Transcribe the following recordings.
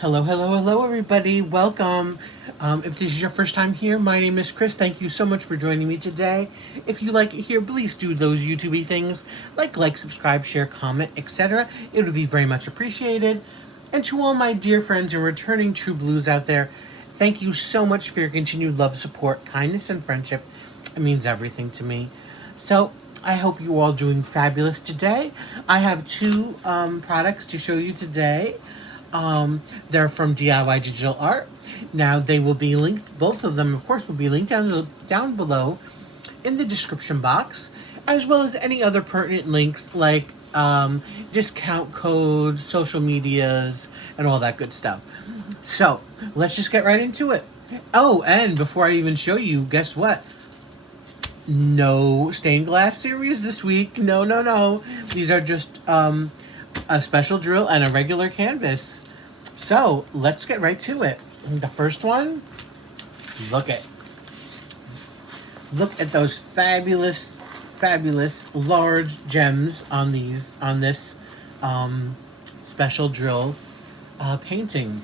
Hello, hello, hello, everybody. Welcome. If this is your first time here, my name is Chris. Thank you so much for joining me today. If you like it here, please do those YouTube-y things like, subscribe, share, comment, etc. It would be very much appreciated. And to all my dear friends and returning True Blues out there, thank you so much for your continued love, support, kindness, and friendship. It means everything to me. So, I hope you all doing fabulous today. I have two products to show you today. They're from DIY Digital Art. Now they will be linked, both of them of course will be linked down below in the description box, as well as any other pertinent links like discount codes, social medias, and all that good stuff. So let's just get right into it. Oh, and before I even show you, guess what? No stained glass series this week. No. These are just a special drill and a regular canvas. So let's get right to it. The first one, look at those fabulous large gems on this special drill painting.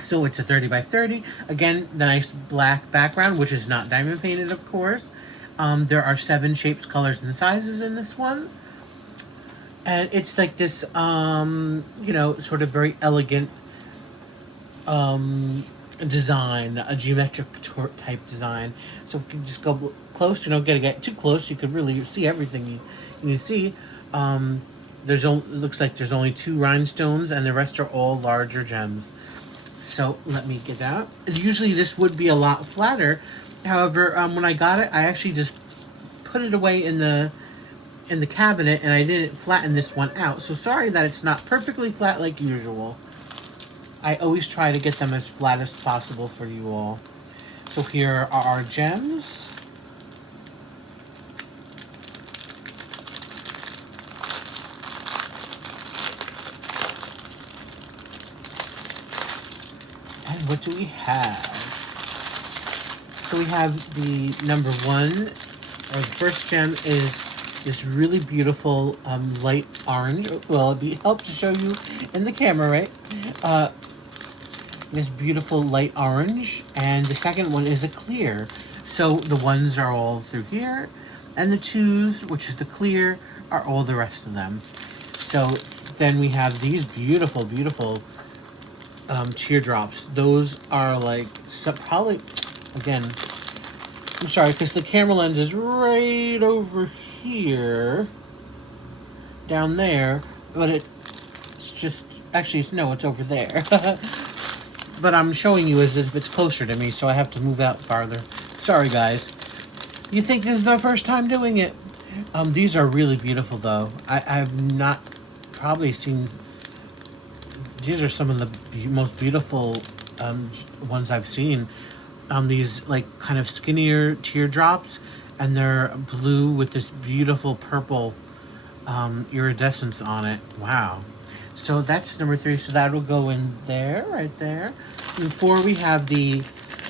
So it's a 30 by 30. Again, the nice black background, which is not diamond painted, of course. There are 7 shapes, colors, and sizes in this one. And it's like this, sort of very elegant design, a geometric type design. So we can just go close. You don't gotta get too close. You can really see everything you see. It looks like there's only 2 rhinestones, and the rest are all larger gems. So let me get out. Usually this would be a lot flatter. However, when I got it, I actually just put it away in the cabinet, and I didn't flatten this one out. So sorry that it's not perfectly flat like usual. I always try to get them as flat as possible for you all. So here are our gems. And what do we have? So we have the number 1, or the first gem is this really beautiful light orange. Well, it'd help to show you in the camera, right? This beautiful light orange, and the second one is a clear. So the 1s are all through here, and the 2s, which is the clear, are all the rest of them. So then we have these beautiful teardrops. Those are like probably, again, I'm sorry because the camera lens is right over here, down there, but it's just, actually, no, it's over there. But I'm showing you as if it's closer to me, so I have to move out farther. Sorry, guys. You think this is the first time doing it? These are really beautiful, though. I've not probably seen... These are some of the most beautiful ones I've seen. These, like, kind of skinnier teardrops, and they're blue with this beautiful purple iridescence on it. Wow. So that's number 3. So that'll go in there, right there. And 4, we have the,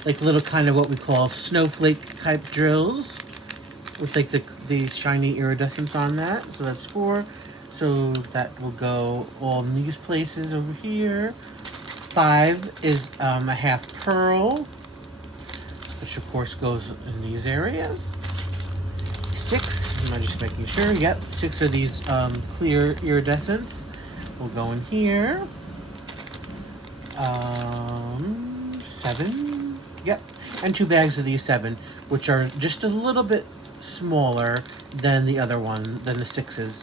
like, little kind of what we call snowflake type drills with, like, the shiny iridescence on that. So that's 4. So that will go all in these places over here. 5 is a half pearl, which of course goes in these areas. 6, I'm just making sure. Yep, 6 are these clear iridescence. Will go in here. 7. Yep. And 2 bags of these 7, which are just a little bit smaller than the other one, than the 6s.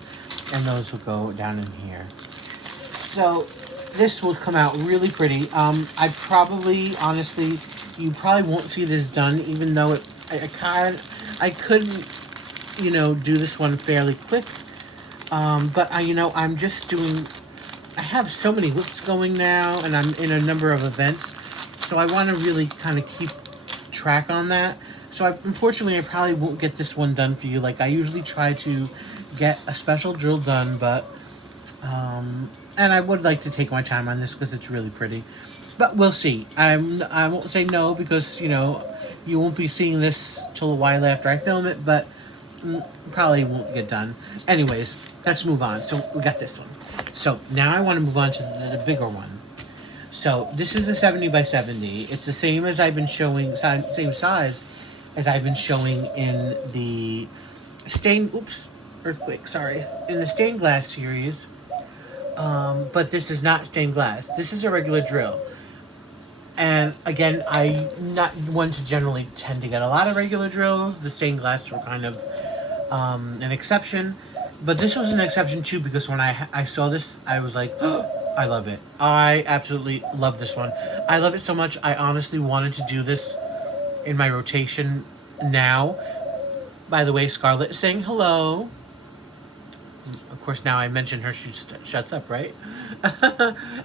And those will go down in here. So this will come out really pretty. I probably, honestly, you probably won't see this done, even though I couldn't, do this one fairly quick. But I'm just doing, I have so many whips going now, and I'm in a number of events, so I want to really kind of keep track on that. So unfortunately, I probably won't get this one done for you. Like, I usually try to get a special drill done, but, and I would like to take my time on this because it's really pretty. But we'll see. I won't say no because, you won't be seeing this till a while after I film it, but probably won't get done. Anyways, let's move on. So we got this one. So now I want to move on to the bigger one. So this is a 70 by 70. It's the same as I've been showing, same size as I've been showing in the earthquake, sorry, in the stained glass series. But this is not stained glass. This is a regular drill. And again, I not one to generally tend to get a lot of regular drills. The stained glass were kind of an exception, but this was an exception too because when I saw this, I was like, oh, I love it. I absolutely love this one. I love it so much. I honestly wanted to do this in my rotation now. By the way, Scarlett is saying hello. Of course, now I mentioned her, she shuts up, right?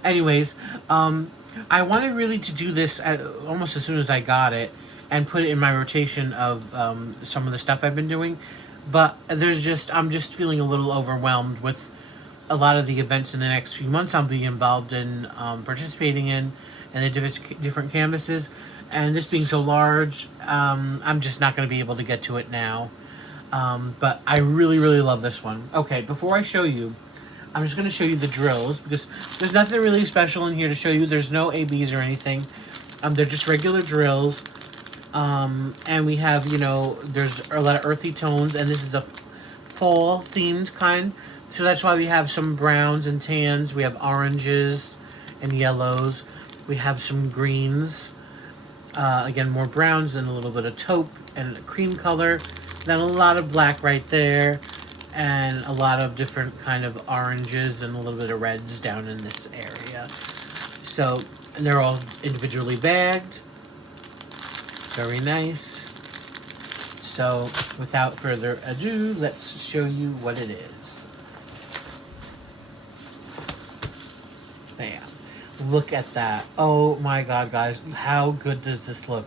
Anyways, I wanted really to do this almost as soon as I got it and put it in my rotation of some of the stuff I've been doing. But I'm just feeling a little overwhelmed with a lot of the events in the next few months I'll be involved in, participating in, and the different canvases. And this being so large, I'm just not going to be able to get to it now. But I really, really love this one. Okay, before I show you, I'm just going to show you the drills because there's nothing really special in here to show you. There's no ABs or anything. They're just regular drills. And we have, there's a lot of earthy tones, and this is a fall themed kind. So that's why we have some browns and tans. We have oranges and yellows. We have some greens. Again, more browns and a little bit of taupe and a cream color. Then a lot of black right there. And a lot of different kind of oranges and a little bit of reds down in this area. So, and they're all individually bagged. Very nice. So, without further ado, let's show you what it is. Bam. Look at that. Oh my god, guys. How good does this look?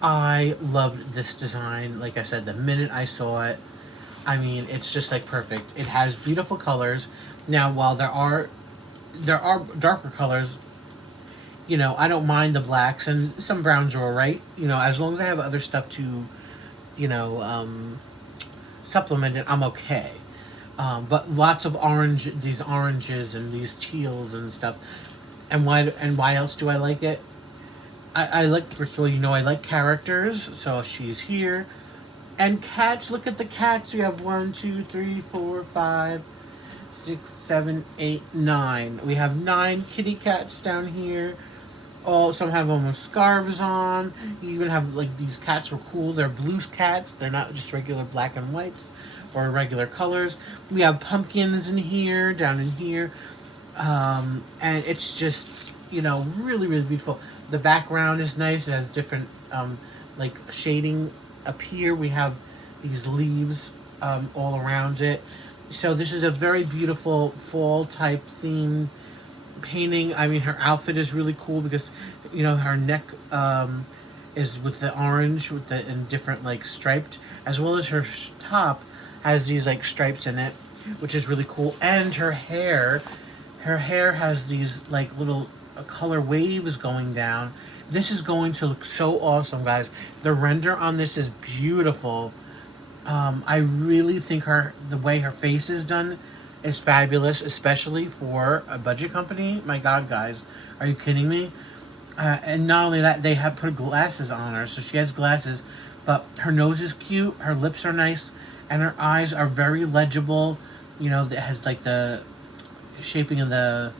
I loved this design. Like I said, the minute I saw it, I mean, it's just like perfect. It has beautiful colors. Now, while there are darker colors, I don't mind the blacks, and some browns are alright. As long as I have other stuff to, supplement it, I'm okay. But lots of these oranges and these teals and stuff. And why else do I like it? I like, first of all, I like characters, so she's here. And cats, look at the cats. We have 1, 2, 3, 4, 5, 6, 7, 8, 9. We have 9 kitty cats down here. Some have almost scarves on. You even have, these cats are cool. They're blue cats. They're not just regular black and whites or regular colors. We have pumpkins in here, down in here. And it's just, really, really beautiful. The background is nice. It has different, shading. Up here we have these leaves all around it. So this is a very beautiful fall type theme painting. I mean, her outfit is really cool because, her neck is with the orange and different striped, as well as her top has these stripes in it, which is really cool. And her hair has these little color waves going down. This is going to look so awesome, guys. The render on this is beautiful. I really think the way her face is done is fabulous, especially for a budget company. My God, guys, are you kidding me? And not only that, they have put glasses on her, so she has glasses. But her nose is cute, her lips are nice, and her eyes are very legible. It has the shaping of the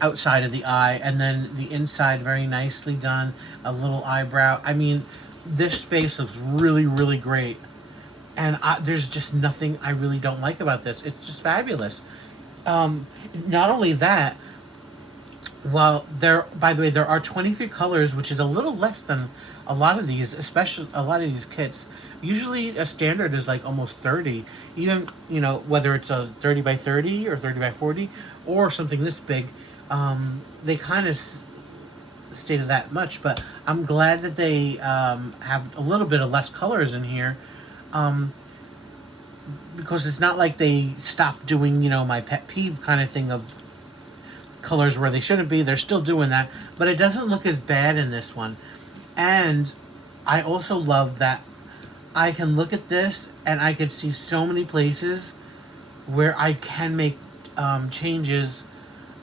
outside of the eye, and then the inside very nicely done, a little eyebrow. I mean, this face looks really, really great, and there's just nothing I really don't like about this. It's just fabulous. Not only that, by the way, there are 23 colors, which is a little less than a lot of these, especially a lot of these kits. Usually a standard is almost 30, even, whether it's a 30 by 30 or 30 by 40 or something this big. They kind of stated that much, but I'm glad that they have a little bit of less colors in here, because it's not like they stopped doing, my pet peeve kind of thing of colors where they shouldn't be. They're still doing that, but it doesn't look as bad in this one. And I also love that I can look at this and I can see so many places where I can make changes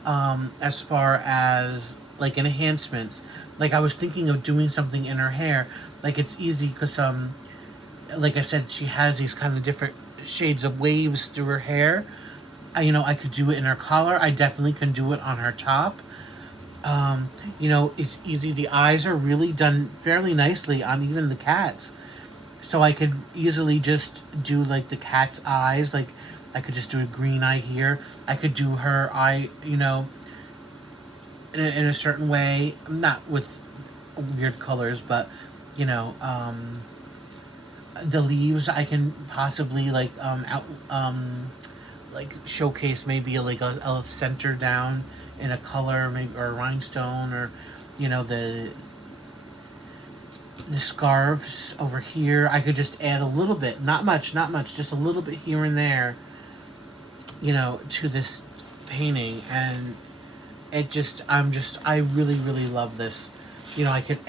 as far as like enhancements. Like I was thinking of doing something in her hair. Like it's easy because like I said, she has these kind of different shades of waves through her hair. I could do it in her collar. I definitely can do it on her top. It's easy. The eyes are really done fairly nicely on even the cats. So I could easily just do like the cat's eyes. Like I could just do a green eye here. I could do her eye, in a certain way. Not with weird colors, but you know, the leaves I can possibly like showcase maybe like a center down in a color, maybe, or a rhinestone, or the scarves over here. I could just add a little bit, not much, just a little bit here and there, to this painting. And I really, really love this. I could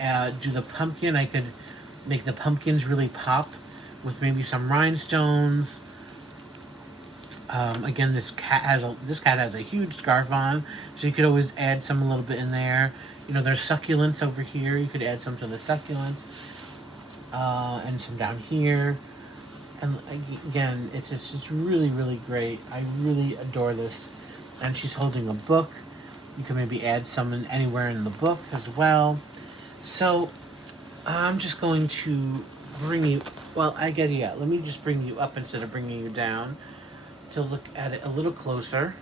do the pumpkin. I could make the pumpkins really pop with maybe some rhinestones. Again, this cat has a huge scarf on, so you could always add some a little bit in there. There's succulents over here. You could add some to the succulents, and some down here. And again, it's just really, really great. I really adore this. And she's holding a book. You can maybe add some anywhere in the book as well. So I'm just going to bring you. Well, let me just bring you up instead of bringing you down to look at it a little closer.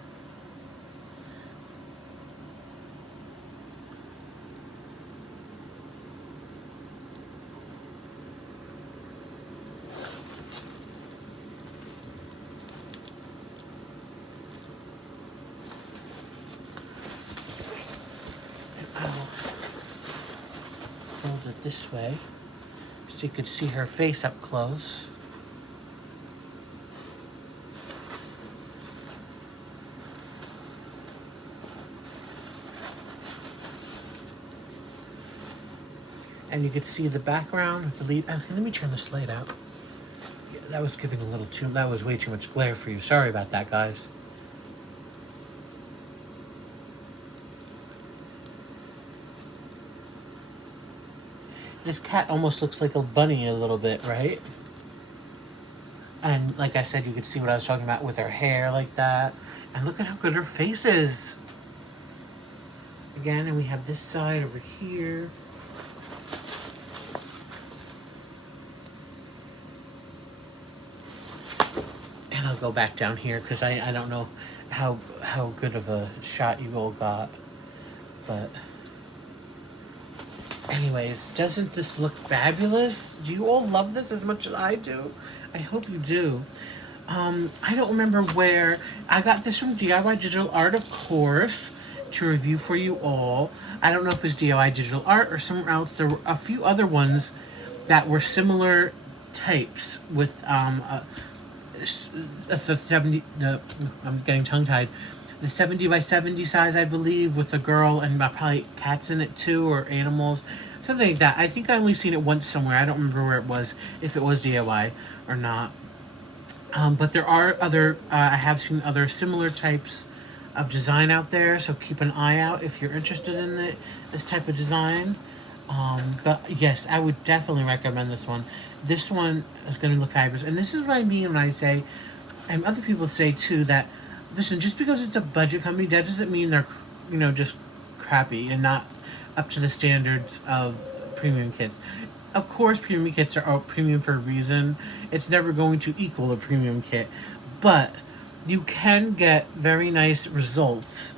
I'll hold it this way so you could see her face up close. And you could see the background with the leaf. Let me turn this light out. Yeah, that was giving that was way too much glare for you. Sorry about that, guys. This cat almost looks like a bunny a little bit, right? And like I said, you could see what I was talking about with her hair like that. And look at how good her face is. Again, and we have this side over here. And I'll go back down here because I don't know how good of a shot you all got. But anyways, doesn't this look fabulous? Do you all love this as much as I do? I hope you do. I don't remember where. I got this from DIY Digital Art, of course, to review for you all. I don't know if it's DIY Digital Art or somewhere else. There were a few other ones that were similar types with the 70. I'm getting tongue tied. The 70 by 70 size, I believe, with a girl and probably cats in it too, or animals, something like that. I think I only seen it once somewhere. I don't remember where it was, if it was DIY or not. But there are I have seen other similar types of design out there, so keep an eye out if you're interested in this type of design. But yes, I would definitely recommend this one. This one is going to look fabulous. And this is what I mean when I say, and other people say too, that, listen, just because it's a budget company, that doesn't mean they're, just crappy and not up to the standards of premium kits. Of course, premium kits are premium for a reason. It's never going to equal a premium kit. But you can get very nice results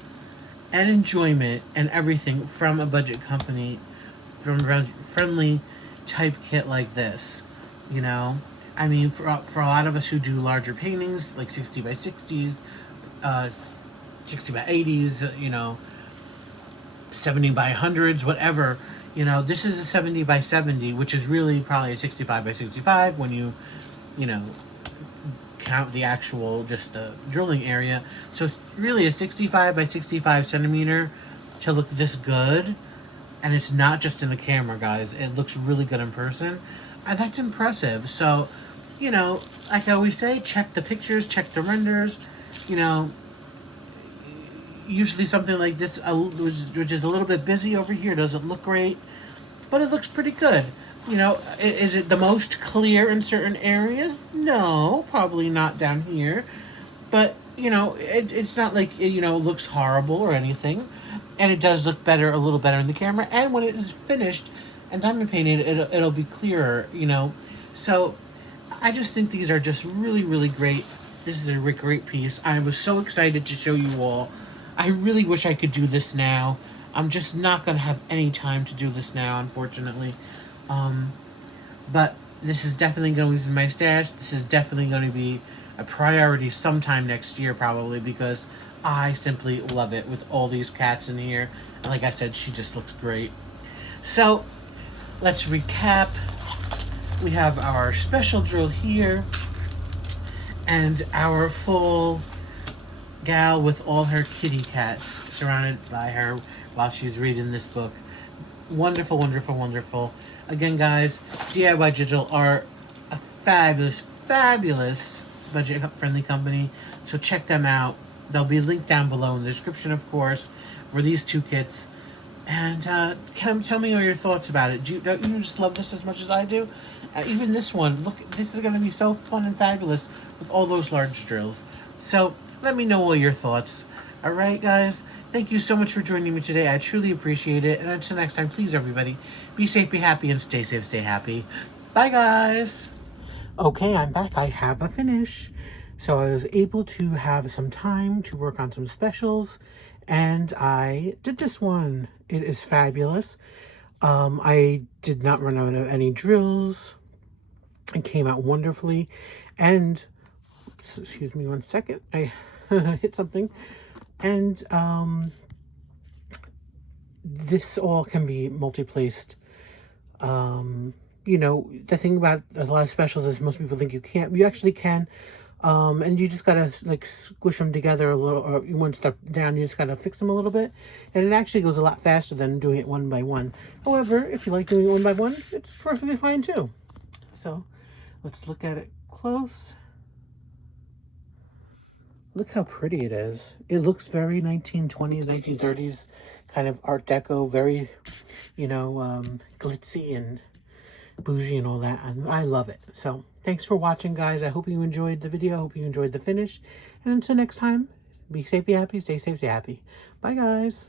and enjoyment and everything from a budget company, from a friendly type kit like this. I mean, for a lot of us who do larger paintings, like 60 by 60s, 60 by 80s, 70 by 100s, whatever, this is a 70 by 70, which is really probably a 65 by 65 when you count the actual, just the drilling area. So it's really a 65 by 65 centimeter to look this good. And it's not just in the camera, guys. It looks really good in person. And that's impressive. So, like I always say, check the pictures, check the renders. usually something like this, which is a little bit busy over here, doesn't look great, but it looks pretty good. You know, is it the most clear in certain areas? No, probably not down here. But, you know, it's not like it, you know, looks horrible or anything. And it does look better, a little better in the camera. And when it is finished and diamond painted, it'll be clearer, you know. So I just think these are just really, really great. This is a great piece. I was so excited to show you all. I really wish I could do this now. I'm just not going to have any time to do this now, unfortunately. But this is definitely going to be my stash. This is definitely going to be a priority sometime next year, probably, because I simply love it with all these cats in here. And like I said, she just looks great. So, let's recap. We have our special drill here, and our full gal with all her kitty cats surrounded by her while she's reading this book. Wonderful, wonderful, wonderful. Again, guys, DIY Digital are a fabulous, fabulous budget-friendly company, so check them out. They'll be linked down below in the description, of course, for these two kits. And tell me all your thoughts about it. Don't you just love this as much as I do? Even this one, look, this is going to be so fun and fabulous with all those large drills. So let me know all your thoughts. All right, guys? Thank you so much for joining me today. I truly appreciate it. And until next time, please, everybody, be safe, be happy, and stay safe, stay happy. Bye, guys. Okay, I'm back. I have a finish. So I was able to have some time to work on some specials, and I did this one. It is fabulous. I did not run out of any drills. It came out wonderfully. And, excuse me one second, I hit something. And this all can be multi-placed. You know, the thing about a lot of specials is most people think you can't. You actually can. And you just gotta like squish them together a little, or one step down, you just gotta fix them a little bit. And it actually goes a lot faster than doing it one by one. However, if you like doing it one by one, it's perfectly fine too. So let's look at it close. Look how pretty it is. It looks very 1920s, 1930s kind of Art Deco, very, you know, glitzy and bougie and all that. And I love it. So thanks for watching, guys. I hope you enjoyed the video. I hope you enjoyed the finish. And until next time, be safe, be happy, stay safe, stay happy. Bye, guys.